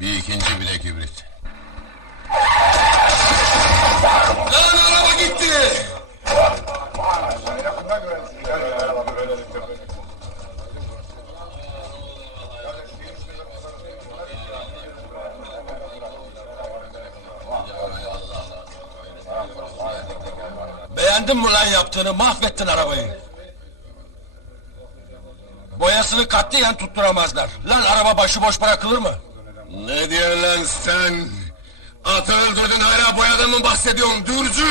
Bir ikinci bile kibrit. Lan araba gitti! Beğendin mi lan yaptığını? Mahvettin arabayı. Boyasını katliyen tutturamazlar. Lan araba başıboş bırakılır mı? Ne diyorsun lan sen? Atı öldürdün hala boyadan mı bahsediyorsun dürcü?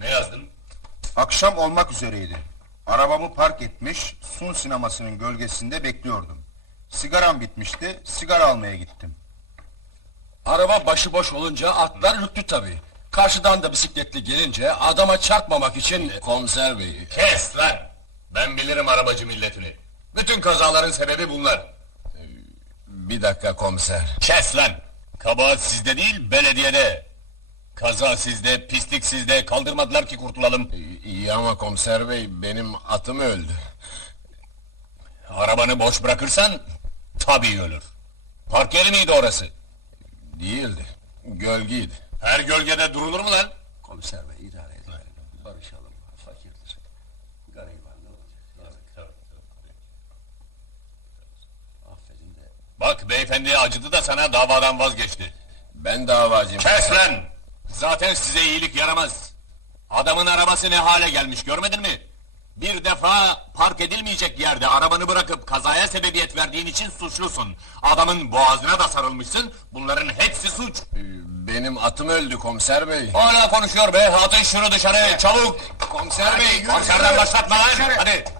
Ne yazdın? Akşam olmak üzereydi. Arabamı park etmiş, Sun sinemasının gölgesinde bekliyordum. Sigaram bitmişti, sigara almaya gittim. Araba başıboş olunca atlar ürktü tabii. Karşıdan da bisikletli gelince adama çarpmamak için... Komiser bey... Kes lan! Ben bilirim arabacı milletini. Bütün kazaların sebebi bunlar. Bir dakika komiser. Kes lan! Kabahat sizde değil, belediyede. Kaza sizde, pislik sizde. Kaldırmadılar ki kurtulalım. İyi ama komiser bey benim atım öldü. Arabanı boş bırakırsan tabii ölür. Park yeri miydi orası? Değildi. Gölgeydi. Her gölgede durulur mu lan? Komiser bey idare edin. Barışalım. Fakirdir. Gariban ne olacak? Yazık. Affedin de. Bak beyefendi acıdı da sana davadan vazgeçti. Ben davacıyım. Kes lan! Zaten size iyilik yaramaz. Adamın arabası ne hale gelmiş görmedin mi? Bir defa park edilmeyecek yerde arabanı bırakıp kazaya sebebiyet verdiğin için suçlusun. Adamın boğazına da sarılmışsın. Bunların hepsi suç. Benim atım öldü komiser bey. Hala konuşuyor be. Atın şunu dışarı çabuk. Komiser bey. Konserden başlatma lan. Hadi.